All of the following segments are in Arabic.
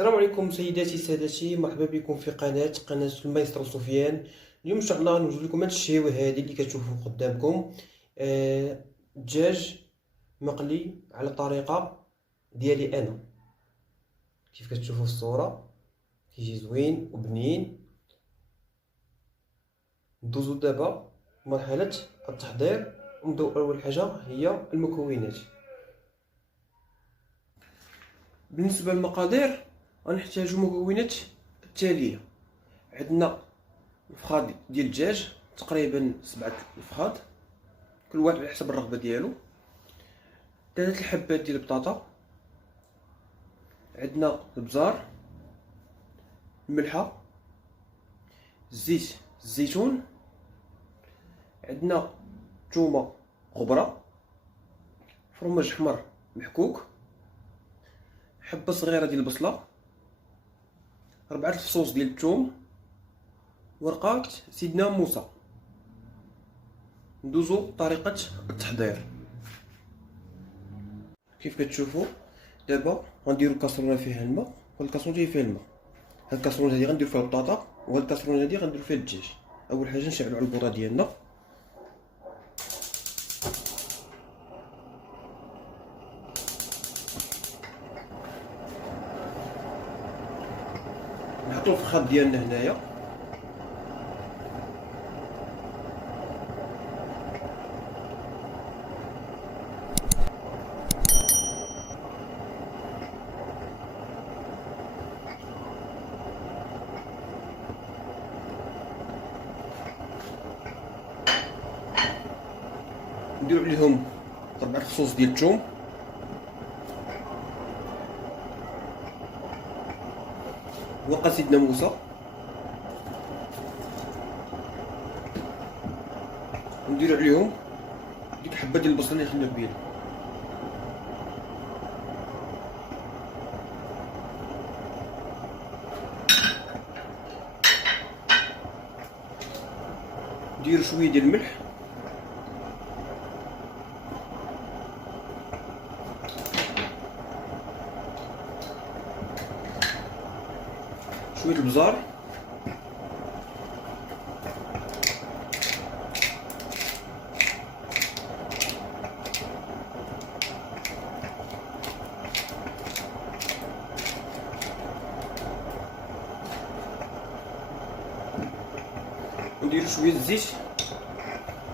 السلام عليكم سيداتي سادتي، مرحبا بكم في قناة المايسترو سفيان. اليوم ان شاء الله نوجد لكم هاد الشهيوه هذه اللي كتشوفوا قدامكم. دجاج مقلي على الطريقه ديالي انا، كيف كتشوفوا في الصوره كيجي زوين وبنين. ندوزو دابا مرحله التحضير ونبداو. اول حاجه هي المكونات. بالنسبه للمقادير غنحتاجو مكونات التاليه. عندنا الفخاد ديال الدجاج، تقريبا 7 الفخاد، كل واحد على حسب الرغبه ديالو. 3 الحبات ديال البطاطا، عندنا البزار، الملحه، زيت الزيتون، عندنا الثومه غبره، فرماج احمر محكوك، حبه صغيره ديال البصله، 4 الفصوص ديال الثوم، ورقات سيدنا موسى. ندوزو طريقه التحضير. كيف كتشوفوا دابا غنديروا الكاسرونه فيها الماء، والكاسرونه ديال فيها الماء. هاد الكاسرونه هادي غنديروا فيها البطاطا، وهاد الكاسرونه هادي غنديروا فيها الدجاج. اول حاجه نشعلوا على البوطه ديالنا، نحطوا الفخاد ديالنا هنايا، نديروا عليهم 4 فصوص ديال الثوم، ورقه سيدنا موسى، ونديروا عليهم ديك حبه ديال البصل اللي خدنا بيها. نديروا شويه ديال الملح، شويه البزار، ونديروا شويه الزيت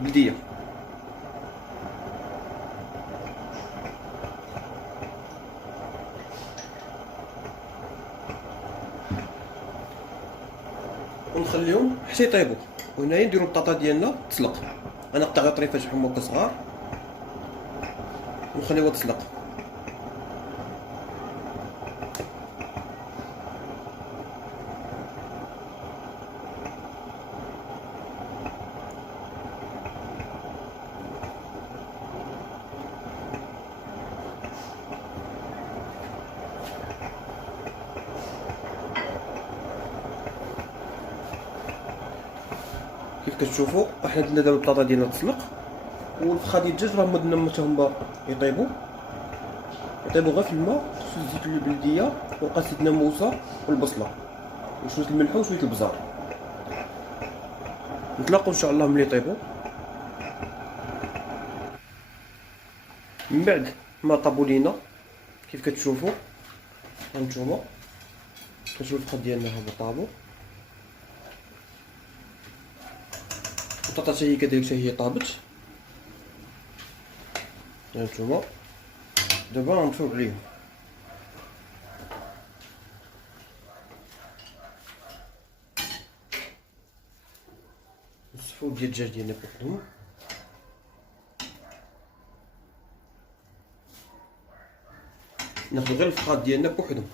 بلديه. ونخليهم حتى يطيبوا. وهنايا نديروا البطاطا ديالنا تسلق. انا قطع غير طريفات بحال هكا صغار ونخليوها تسلق. كيف كتشوفوا احنا درنا دابا البطاطا ديالنا تسلق، والفخاد ديال الدجاج راه درنا حتى هما يطيبوا غير في الماء. شويه الزيت البلديه، ورقه سيدنا موسى، والبصله، وشويه الملح وشويه البزار. نتلاقاو ان شاء الله ملي يطيبوا. من بعد ما طابوا لينا كيف كتشوفوا هانتوما، كتشوفوا الفخاد ديالنا هذا طابو، البطاطا حتى هي كذلك حتى هي طابت. هانتوما دابا غنطفيو عليهم. نصفو ديال الدجاج ديالنا بوحدهم، ناخدو غير الفخاد ديالنا بوحدهم.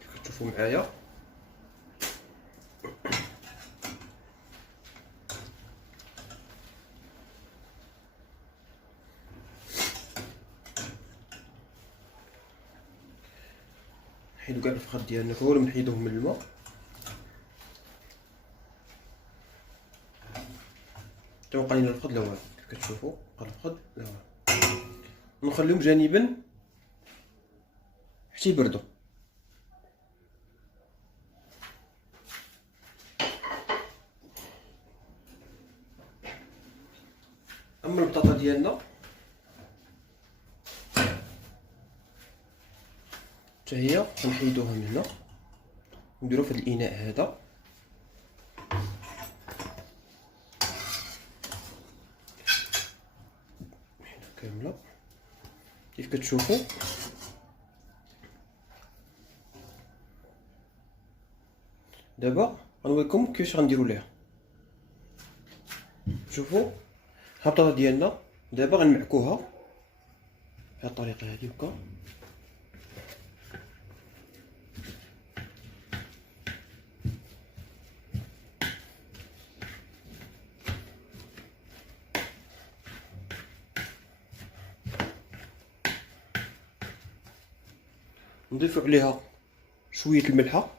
كيف كتشوفوا معايا نحيدو كاع الفخاد ديالنا كامل، نحيدوهم من الماء. حتى ما بقى لينا الفقد لا والو. كيف كتشوفوا بقى الفقد لا والو. ونخليهم جانبا حتى يبردوا. اما البطاطا ديالنا حتى هي غنحيدوها من هنا ونديرو في هذا الاناء هذا. هنا كامله كيف كتشوفوا. دابا غنوريكم كيفاش غنديروا ليها. شوفوا البطاطا ديالنا دابا غنمعكوها بهذه الطريقه هذه هكا. نضيفوا عليها شويه الملحه،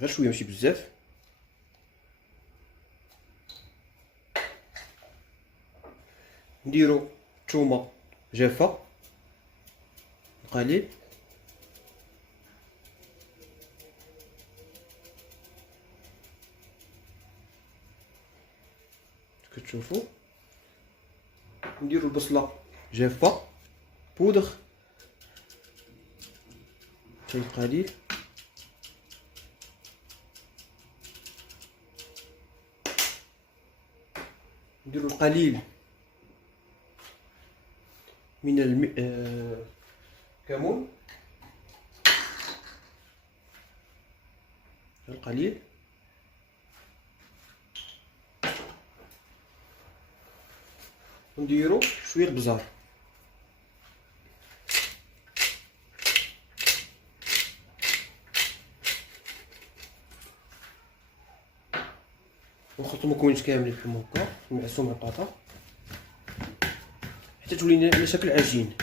غير شويه ماشي بزاف. نديرو الثومه جافه قليل، كتشوفوا. نديرو البصله جافه بودغ حتى قليل. نديرو القليل من الكمون، القليل. ونديرو شويه البزار، ونخلطو المكونات كاملين بحال هكا نمعسو مع البطاطا حتى تولي لنا على شكل عجين.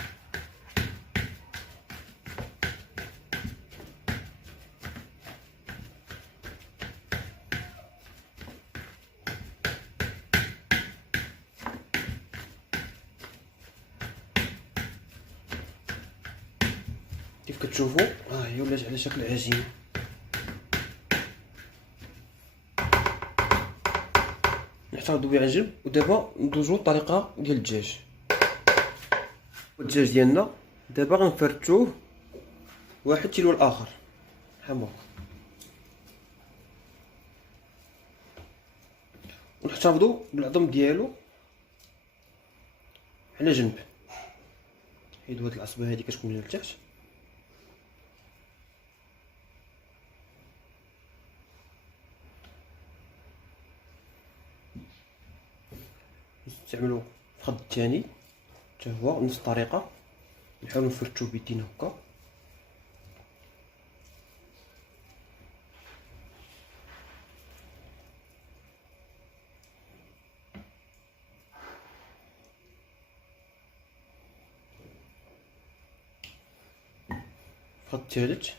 كيف كتشوفوا هي ولات على شكل عجين. نحتفظوا بها على جنب. ودابا ندوزو الطريقه ديال الدجاج. الدجاج ديالنا دابا غنفرتوه واحد تلو الاخر بحال هكا، ونحتفظوا بالعظم ديالو على جنب. حيدوا هاد العصبه هادي كتكون من التحت. نستعملوا الخد الثاني حتى هو نفس الطريقه، نحاولوا نفرتوه بيدينا هكا. الخد الثالث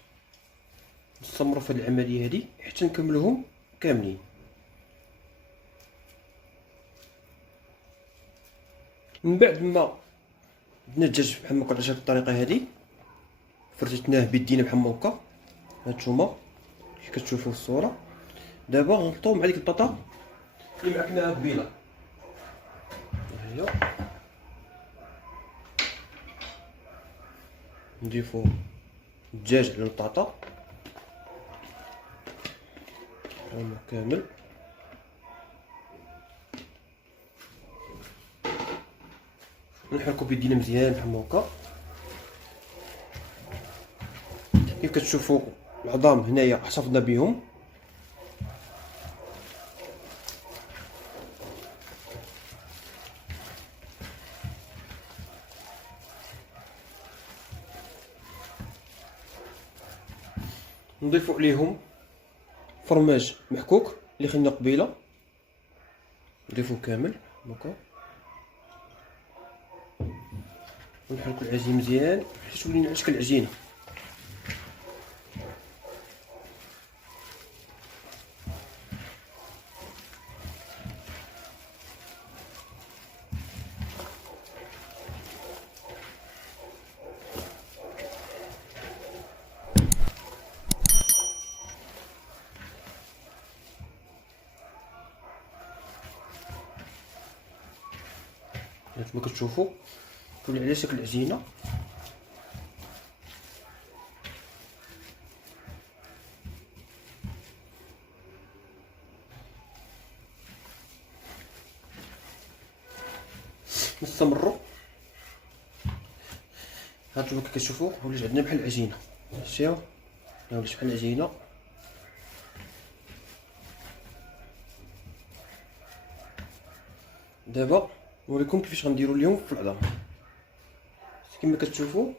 نستمروا في هذه العمليه هذه حتى نكملوهم كاملين. من بعد ما درنا الدجاج بحال هكا على هذه الطريقه هذه، فرتتناه بيدينا بحال هكا هانتوما كيف كتشوفوا في الصوره. دابا غنحطوه مع ديك البطاطا اللي معكناها قبيله. ها هي نضيفوا الدجاج على البطاطا هما كامل. نحركو بيدينا مزيان بحال هكا. كيف كتشوفوا العظام هنايا احتفظنا بهم. نضيفوا عليهم فرماج محكوك اللي خلينا قبيله، نضيفوه كامل هكا. ونحركو العجين مزيان حتى تولي لنا على شكل عجينه. كما كتشوفوا تولي على شكل عجينه. نستمروا. هانتوما كي كتشوفوا ولات عندنا بحال العجينه، شتيها ولات بحال العجينه. دابا نوريكم كيفاش غنديروا اليوم في العظام. كما كتشوفوا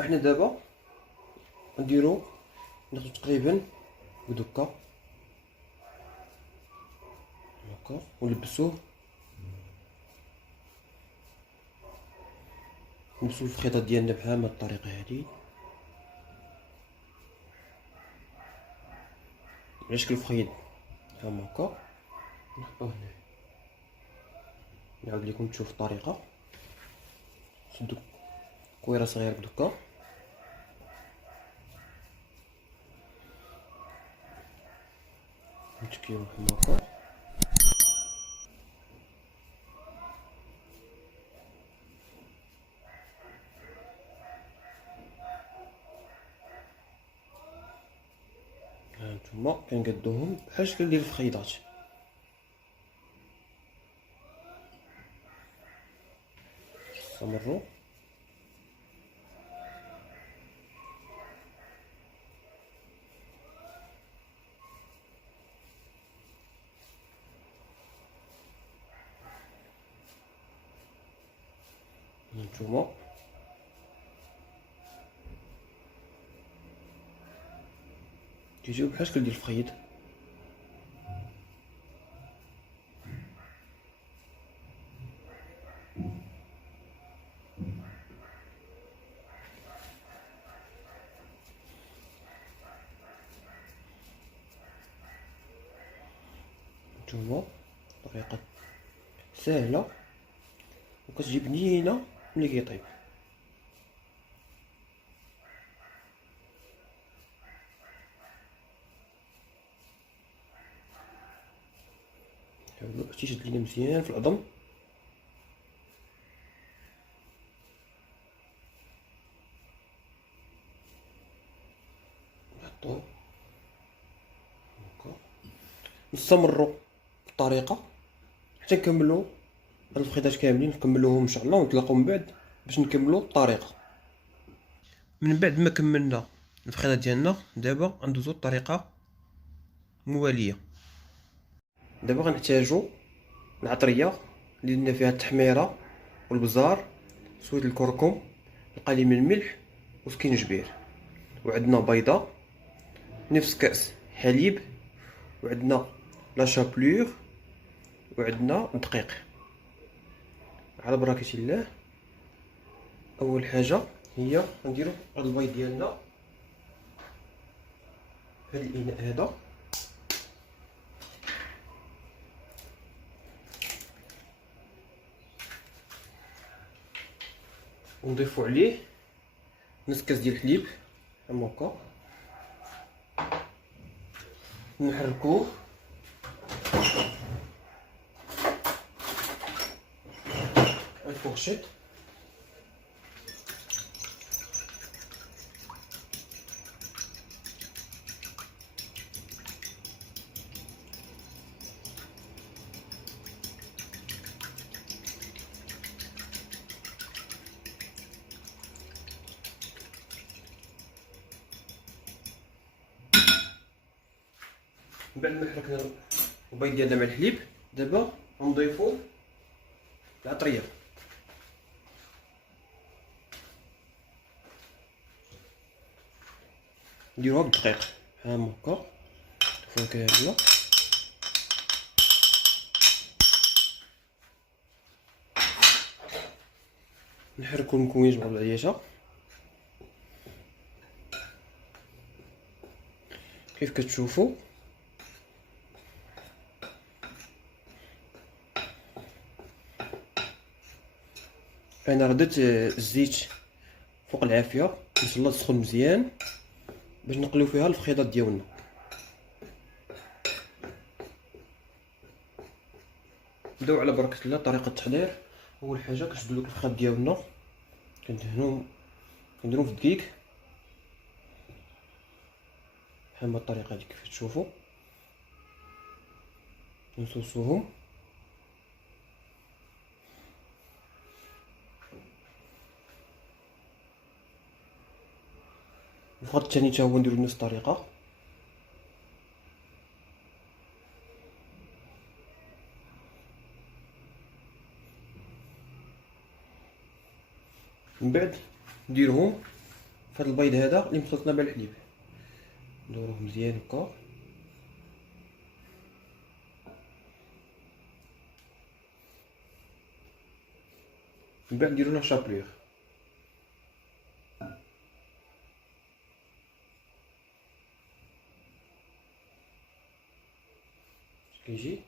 احنا دابا غنديروا ناخذ تقريبا بدكا هكا ونلبسوه نلبسو الخيطات ديالنا بهذه الطريقه هذه على شكل فخيد كما هكا. نحطوه هنا نعاود لكم تشوف الطريقه. نشدو كويره صغيره بدكا نتكيو كما هكا. هانتوما كنقادوهم بحال شكل ديال الفخيدات. نستمروا. هانتوما كيجيو بحال شكل ديال الفخيد. هانتوما طريقه سهله وكتجي بنينه ملي كيطيب. حاولوا باش تشد لينا مزيان في العظم. نحطو هكا. نستمروا بالطريقه حتى نكملوا هاد الفخيدات كاملين، نكملوهم ان شاء الله ونتلاقاو من بعد باش نكملوا الطريقه. من بعد ما كملنا الفخيدات ديالنا دابا غندوزو الطريقه مواليه. دابا غنحتاجو العطريه اللي درنا فيها التحميره والبزار، سويد الكركم، القليل من الملح وسكينجبير، وعندنا بيضه، نصف كاس حليب، وعندنا لا شابلور، وعندنا دقيق. على بركه الله. اول حاجه هي غنديرو هاد البيض ديالنا في هاد الاناء هذا، ونضيفو عليه نص كاس ديال الحليب كما هكا. نحركوه الفورشيط. من بعد ما حركنا البيض ديالنا مع الحليب دابا غنضيفو العطريه. نديروها بالدقيق هاهم هكا نضيفوها كامله. نحركو المكونات مع بعضياتها كيف كتشوفوا. انا رديت الزيت فوق العافيه ان شاء الله تسخن مزيان باش نقليو فيها الفخيضات ديالنا. نبداو على بركه الله طريقه التحضير اول حاجه كنشدو دوك الفخاد ديالنا كندهنوهم كنديروهم في الدقيق بحال ما الطريقه هادي كيف تشوفوا نصوصوهم الفخاد الثاني حتى هو نديرو بنفس الطريقه من بعد نديرهم في هذا البيض هذا اللي مخلطنا بالحليب ندوروه مزيان هكا من بعد نديرو لا شابلور كيجي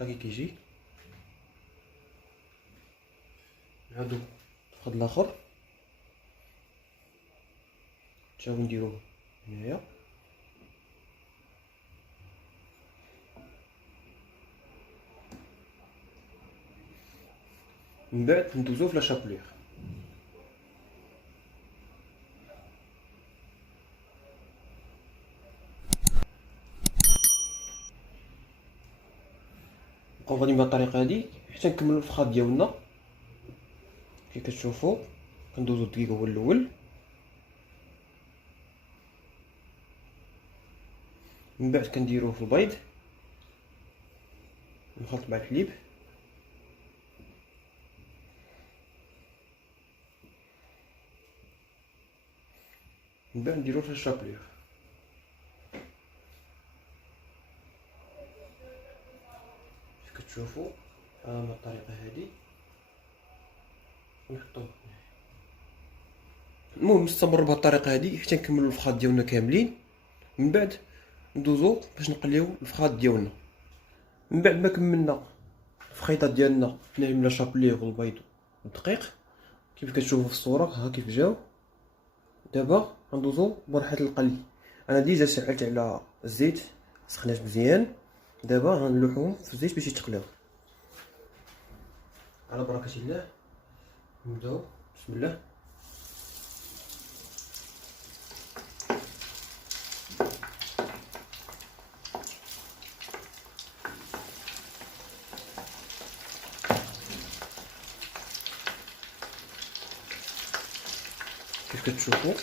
هاكي كيجي نعاودو الفخاد الاخر تا هو نديروه هنايا من بعد ندوزو في لا شابلور نبقاو غاديين بهاد الطريقه هادي حتى نكملو الفخاد ديالنا كي كتشوفوا كندوزو الدقيق هو الاول من بعد كنديروه في البيض نخلط مع الحليب من بعد نديروه في الشابلور كيف كتشوفوا من الطريقه هذه نحطوه. المهم نستمر بهذه الطريقه هذه حتى نكملوا الفخاد ديالنا كاملين من بعد ندوزو باش نقليو الفخاد ديالنا من بعد ما كملنا الفخيطات ديالنا حنايا من شابلور والبيض والدقيق كيف كتشوفوا في الصوره ها كيف جاو. دابا غندوزو مرحله القلي. انا ديجا شعلت على الزيت سخنات مزيان دابا غنلوحوهم في الزيت باش يتقلاو على بركه الله. نبداو بسم الله. كيف كتشوفوا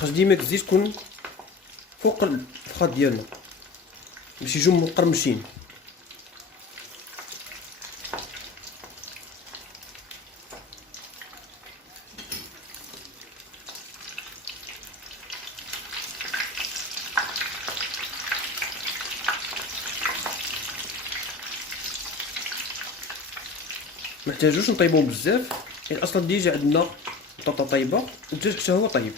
خاص ديما الزيت يكون فوق الفخاد ديالنا باش يجيو مقرمشين. محتاجوش نطيبوهم بزاف حيت اصلا ديجا عندنا البطاطا طايبه والدجاج حتى هو طيب.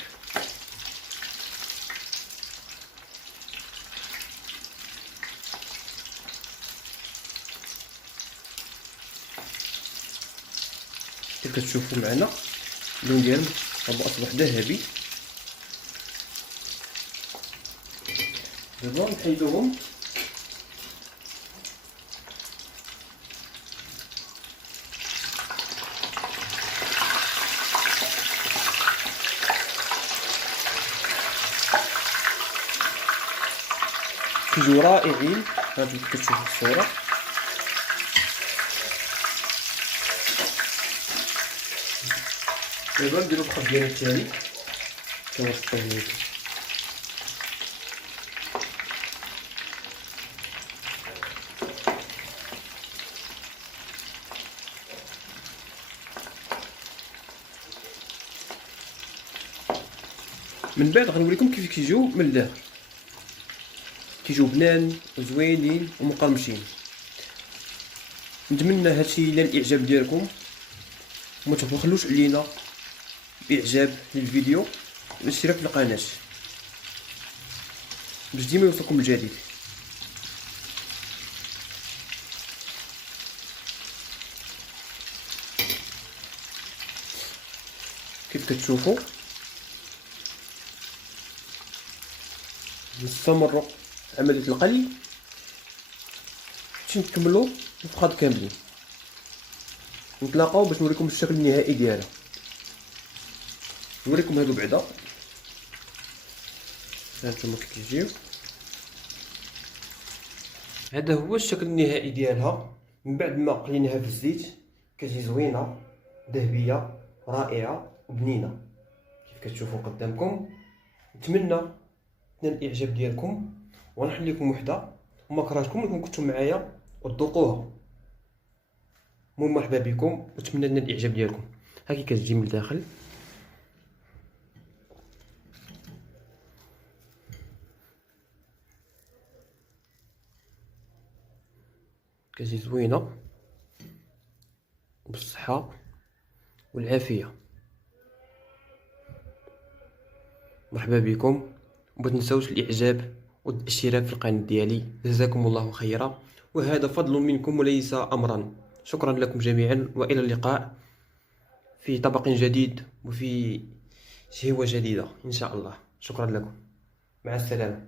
كيف كتشوفوا معنا اللون ديالهم اصبح ذهبي. دابا نحيدوهم كيجيو رائعين هاد اللي كتشوفوا في الصوره. دابا نديرو الخبز ديالنا الثاني كما شفتوا. من بعد غنوريكم كيف كيجيو من الداخل كيجيو بنان وزوينين ومقرمشين. نتمنى هادشي ينال الاعجاب ديالكم وما تبخلوش علينا باعجاب للفيديو والاشتراك في القناه باش ديما يوصلكم الجديد. كيف كتشوفوا نستمر عمليه القلي باش نكملوا الفخاد كاملين. نتلاقاو باش نوريكم الشكل النهائي ديالها. نوريكم هادو بعدا، هانتوما كي كيجيو. هذا هو الشكل النهائي ديالها من بعد ما قليناها في الزيت. كتجي زوينه ذهبيه رائعه وبنينه كيف كتشوفوا قدامكم. نتمنى نال الاعجاب ديالكم، ونحليكم وحده وما كرهتكم انكم كنتم معايا وتذوقوها. مرحبا بكم، ونتمنى نال الاعجاب ديالكم. هاكي كتجي من الداخل. كتجي زوينه بالصحه والعافيه. مرحبا بكم، وما تنساوش الاعجاب والاشتراك في القناه ديالي. جزاكم الله خيرا، وهذا فضل منكم وليس امرا. شكرا لكم جميعا، والى اللقاء في طبق جديد وفي شهوة جديدة ان شاء الله. شكرا لكم، مع السلامه.